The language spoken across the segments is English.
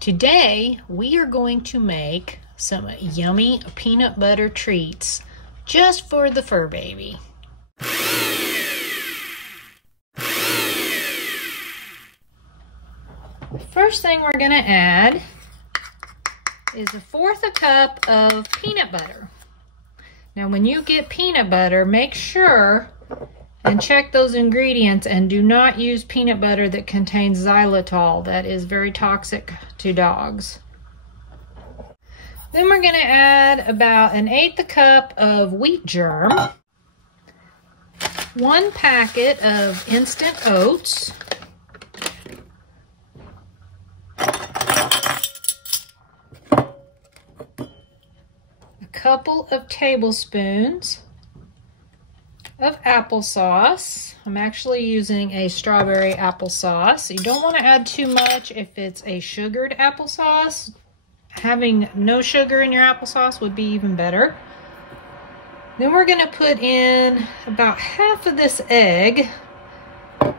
Today, we are going to make some yummy peanut butter treats just for the fur baby. The first thing we're going to add is 1/4 cup of peanut butter. Now, when you get peanut butter, make sure and check those ingredients and do not use peanut butter that contains xylitol. That is very toxic to dogs. Then we're going to add about 1/8 cup of wheat germ, 1 packet of instant oats, a couple of tablespoons of applesauce. I'm actually using a strawberry applesauce. You don't want to add too much if it's a sugared applesauce. Having no sugar in your applesauce would be even better. Then we're going to put in about half of this egg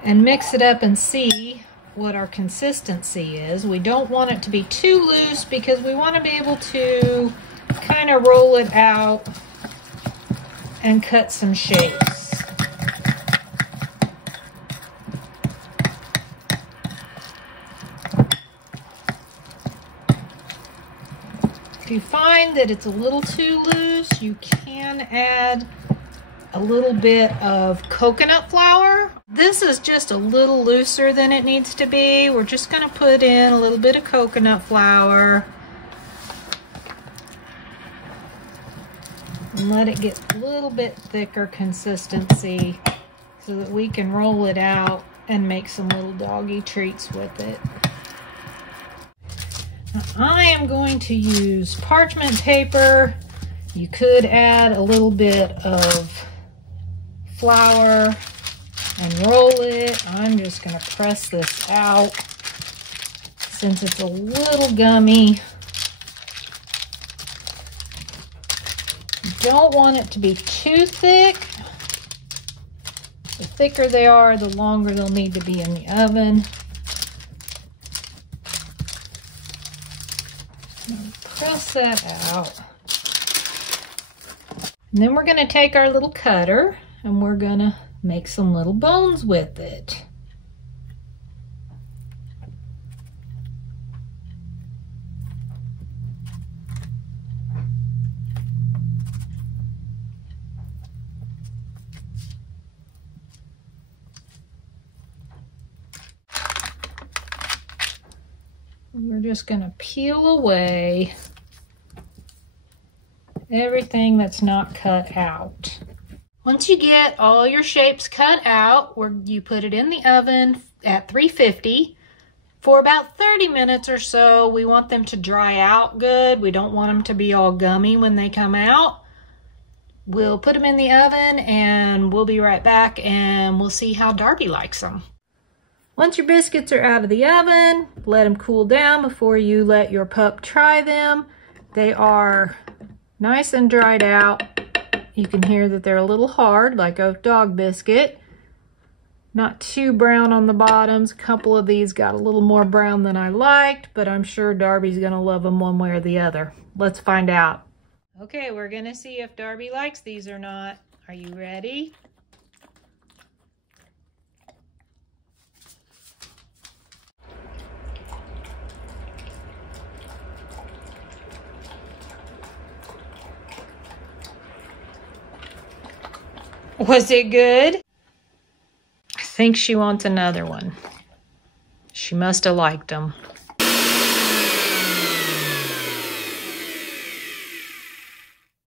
and mix it up and see what our consistency is. We don't want it to be too loose because we want to be able to kind of roll it out and cut some shapes. If you find that it's a little too loose, you can add a little bit of coconut flour. This is just a little looser than it needs to be. We're just going to put in a little bit of coconut flour and let it get a little bit thicker consistency so that we can roll it out and make some little doggy treats with it. Now, I am going to use parchment paper. You could add a little bit of flour and roll it. I'm just going to press this out since it's a little gummy. You don't want it to be too thick. The thicker they are, the longer they'll need to be in the oven. Press that out. And then we're going to take our little cutter and we're going to make some little bones with it. We're just going to peel away everything that's not cut out. Once you get all your shapes cut out, you put it in the oven at 350 for about 30 minutes or so. We want them to dry out good. We don't want them to be all gummy when they come out. We'll put them in the oven and we'll be right back and we'll see how Darby likes them. Once your biscuits are out of the oven, let them cool down before you let your pup try them. They are nice and dried out. You can hear that they're a little hard, like a dog biscuit. Not too brown on the bottoms. A couple of these got a little more brown than I liked, but I'm sure Darby's gonna love them one way or the other. Let's find out. Okay, we're gonna see if Darby likes these or not. Are you ready? Was it good? I think she wants another one. She must have liked them.